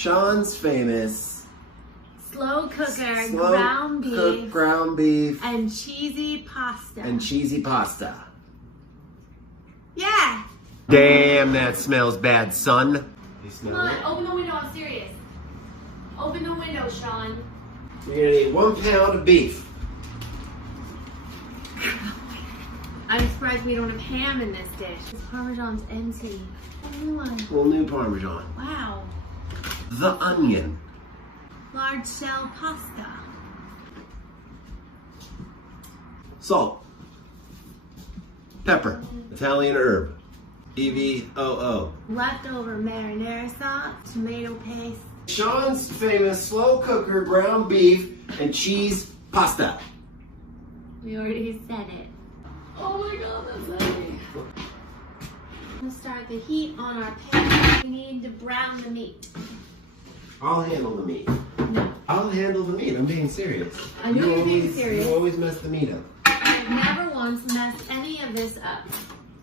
Sean's famous slow cooker, ground beef, and cheesy pasta. Yeah. Damn, that smells bad, son. You smell Come on, it? open the window. I'm serious. Open the window, Sean. You're gonna need 1 pound of beef. I'm surprised we don't have ham in this dish. This Parmesan's empty. A new one. Well, new Parmesan. Wow. The onion. Large shell pasta. Salt. Pepper. Italian herb. EVOO. Leftover marinara sauce, tomato paste. Sean's famous slow cooker ground beef and cheese pasta. We already said it. Oh my god, that's heavy. We'll start the heat on our pan. We need to brown the meat. I'll handle the meat. No. I'll handle the meat. I'm being serious. I know you're being serious. You always mess the meat up. I've never once messed any of this up.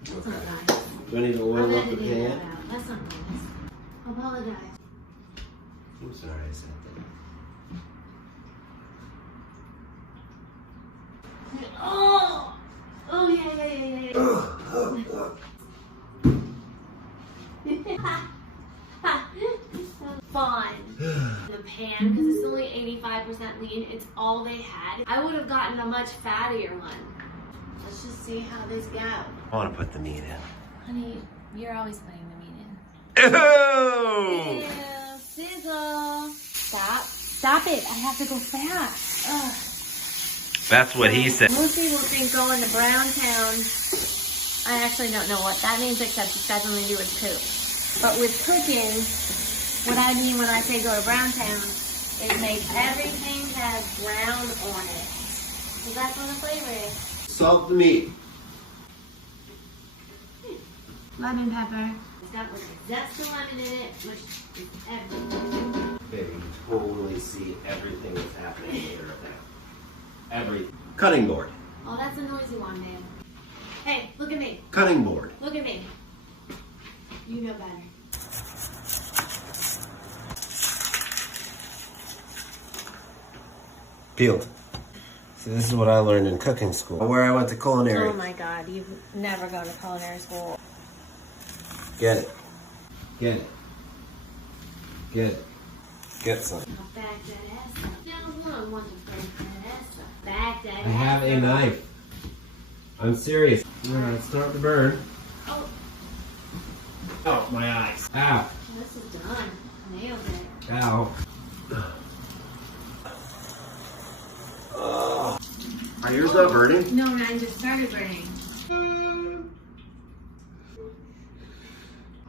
That's not nice. Do I need to oil I'm up the editing that pan? out. That's not nice. I apologize. I'm sorry I said that. Oh! Oh, yeah. Fun. The pan, because it's only 85% lean, it's all they had. I would have gotten a much fattier one. Let's just see how this goes. I want to put the meat in. Honey, you're always putting the meat in. Ew! Ew, sizzle. Stop it. I have to go fast. Ugh. That's what he said. Most people think going to Brown Town, I actually don't know what that means except it's definitely to do with poop. But with cooking, what I mean when I say go to Brown Town is make everything have brown on it. So that's what the flavor is. Salt the meat. Lemon pepper. It's got like a zest of lemon in it, which is everything. Baby, you totally see everything that's happening here right now. Everything. Cutting board. Oh, that's a noisy one, man. Hey, look at me. Cutting board. Look at me. You know better. Peeled. So this is what I learned in cooking school, where I went to culinary. Oh my god, you've never gone to culinary school. Get it. Get it. Get it. Get some. Back that ass up. Now one wants to break that ass up. Back that ass up. I have a knife. I'm serious. Alright, it's starting to burn. Oh. Oh, my eyes. Ow. This is done. Nailed it. Ow. Are yours not burning? No, mine just started burning.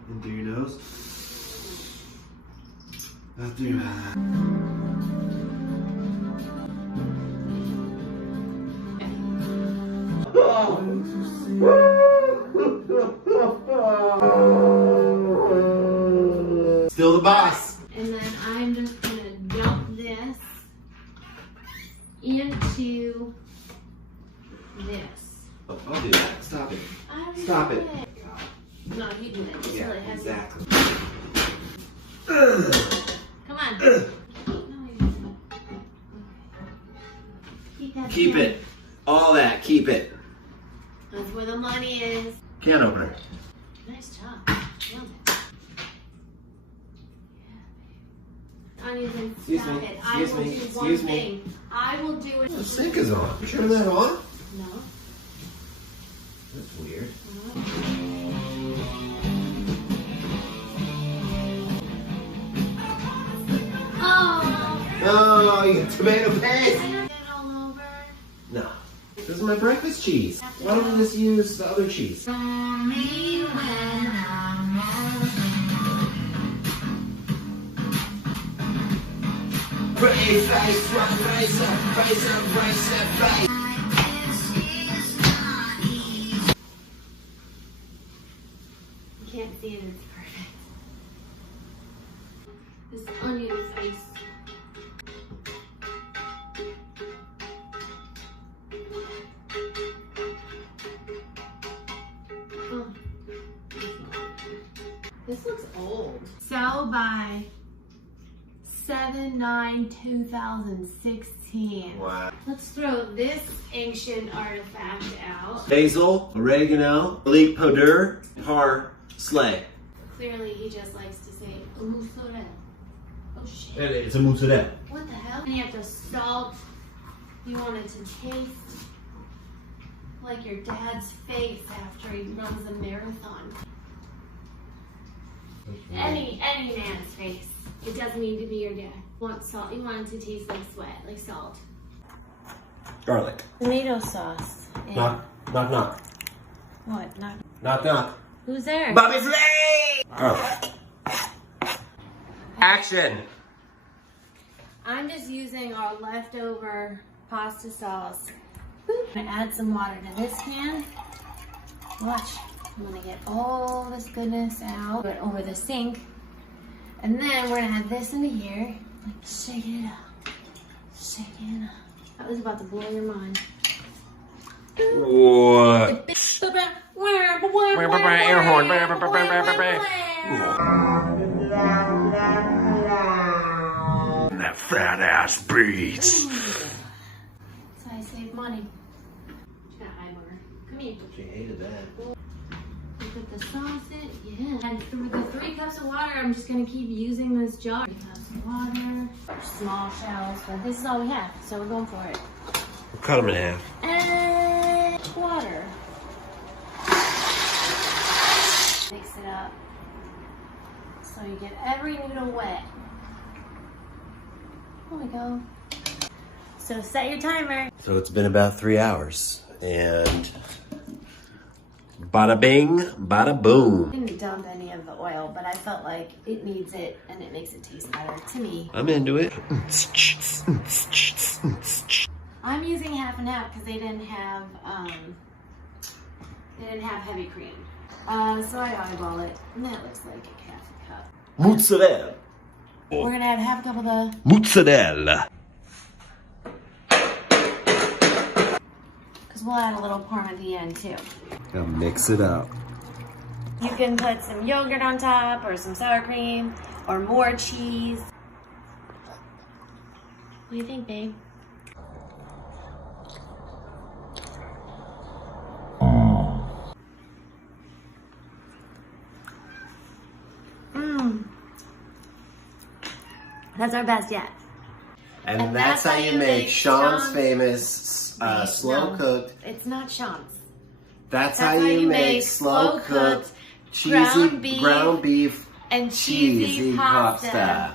In through your nose. Out through your mouth. Still the boss. And then I'm just gonna dump this into this. Oh, I'll do that. Stop it. Stop it. No, you do that. It's Yeah, really heavy. exactly. Come on. No, you don't. Okay. Keep it. All that. Keep it. That's where the money is. Can opener. Nice job. Nailed it. Yeah, babe. Onions, Excuse stop me. it. Excuse I will me. do one Excuse me. thing. I will do it. The sink is on. You turn that on? No. That's weird. Oh. Oh, you got tomato paste. I don't get all over. No. This is my breakfast cheese. Why don't we just use the other cheese? Me when I'm Rice. You can't see it, it's perfect. This onion face. Oh. This looks old. Sell by 7/9/2016. Wow. Let's throw this ancient artifact out. Basil, oregano, leek powder, parsley. Clearly, he just likes to say mozzarella. Oh shit. It's a mozzarella. What the hell? And you have to salt. You want it to taste like your dad's face after he runs a marathon. Any man's face. It doesn't need to be your dad. You want salt. You want it to taste like sweat, like salt. Garlic. Tomato sauce. Knock, knock, knock. What? Knock. Knock, knock. Who's there? Bobby Flay! Garlic. Action. I'm just using our leftover pasta sauce. I'm gonna add some water to this can. Watch. I'm gonna get all this goodness out over the sink. And then we're gonna add this into here. Like, shake it up. Shake it up. That was about to blow your mind. What? Air horn. That fat ass beats. That's how I save money. She's got eye booger. Come here. She hated that. You put the sauce in. Yeah. And through the 3 cups of water, I'm just going to keep using this jar. 3 cups of water. Small shells. But this is all we have. So we're going for it. We'll cut them in half. And water. Mix it up. So you get every noodle wet. There we go. So set your timer. So it's been about 3 hours. And bada bing, bada boom. I didn't dump any of the oil, but I felt like it needs it and it makes it taste better to me. I'm into it. I'm using half and half because they didn't have heavy cream. So I eyeball it, and that looks like half a cup. Mozzarella. We're gonna add half a cup of the Mozzarella. because we'll add a little parm at the end too. Now mix it up. You can put some yogurt on top, or some sour cream, or more cheese. What do you think, babe? That's our best yet. And that's how you make Sean's famous slow cooked. It's not Sean's. That's how you make slow cooked cheesy ground beef and cheesy pasta.